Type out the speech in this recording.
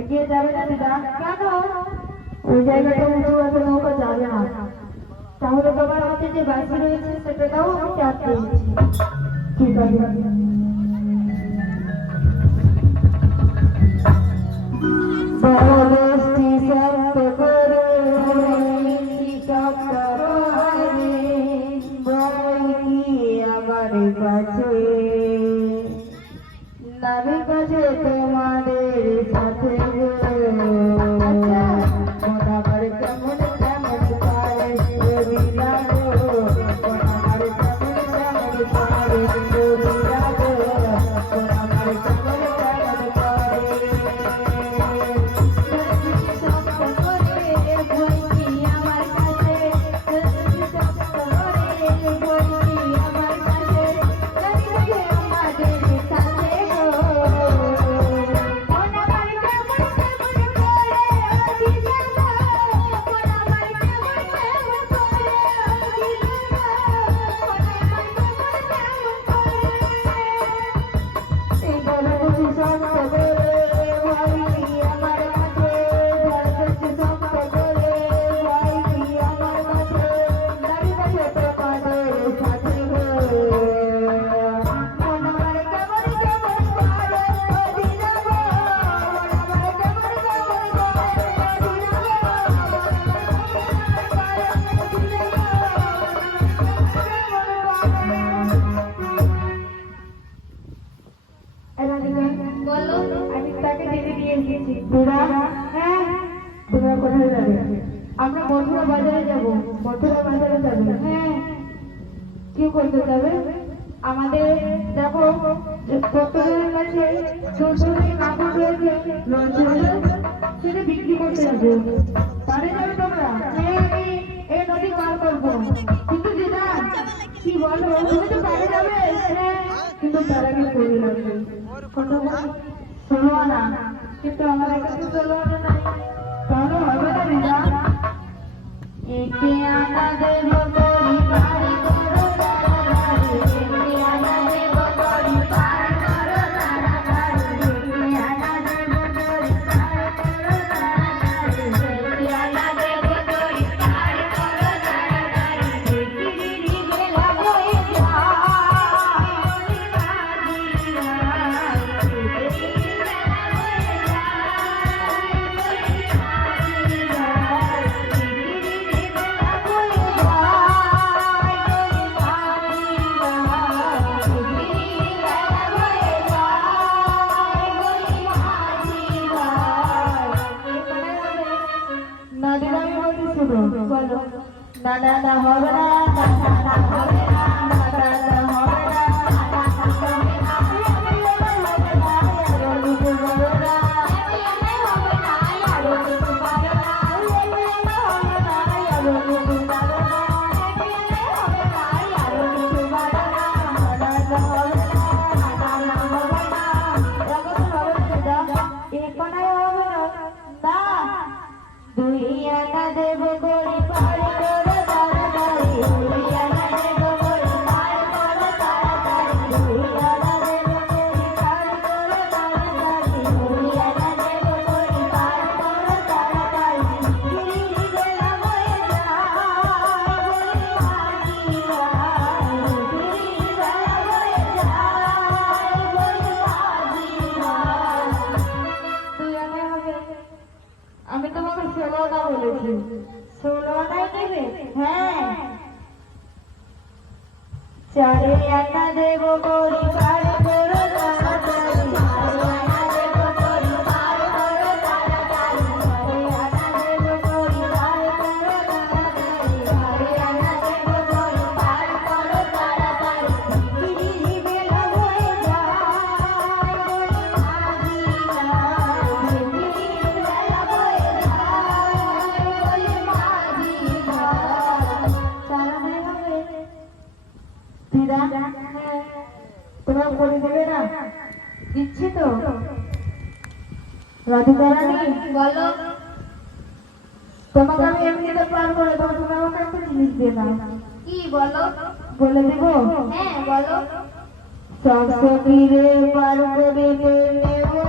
এগিয়ে যাবে না দিদা কেন ওই জায়গাটা উঁচু আছে নৌকা যাবে না তাহলে তোমার হাতে যে বাসি রয়েছে সেটাও আমি চাপ দিয়েছি ঠিক আছে তোমাদের সাথে আমরা মথুরা বাজারে যাবো মথুরা বাজারে যাবো হ্যাঁ কি করতে যাবে আমাদের দেখো প্রত্যেকের কাছে শ্বশুরের কাপড় রয়েছে সেটা বিক্রি করতে যাবো পারে যাবে তোমরা হ্যাঁ আমি এই নদী পার করবো কিন্তু দিদা কি বলো তুমি তো পারে যাবে হ্যাঁ কিন্তু তারা কি করে লাগবে কত 16 আনা কিন্তু আমার কাছে 16 আনা নাই তাহলে হবে না দিদা একে আনা দেব করি পারি করো তাড়াতাড়ি একে আনা দেব করি পারি করো তাড়াতাড়ি একে আনা দেব করি পারি করো তাড়াতাড়ি একে আনা দেব করি পারি করো তাড়াতাড়ি গিরি বেলা হয়ে যায় না না না হবে না হবে না আমি তোমাকে 16টা বলেছি 16টাই দেবে হ্যাঁ চারে আটা দেব করি পার করো তাড়াতাড়ি চারে আটা দেব করি পার করো তাড়াতাড়ি চারে আটা দেব করি পার করো তাড়াতাড়ি চারে আটা দেব করি পার করো তাড়াতাড়ি গিরি বেলা হয়ে যায় বলি মাঝি যায় গিরি বেলা হয়ে যায় বলি মাঝি যায় চালাতে হবে দিদা তোমরা করে দেবে না দিচ্ছি তো রাধিকা রানী, বলো। তোমাকে আমি এমনিতে পার করে দেবো, তুমি আমাকে একটা জিনিস দিয়ে দাও। কি বলো? বলে দিব? হ্যাঁ বলো। সব সখীরে পার করে নেবো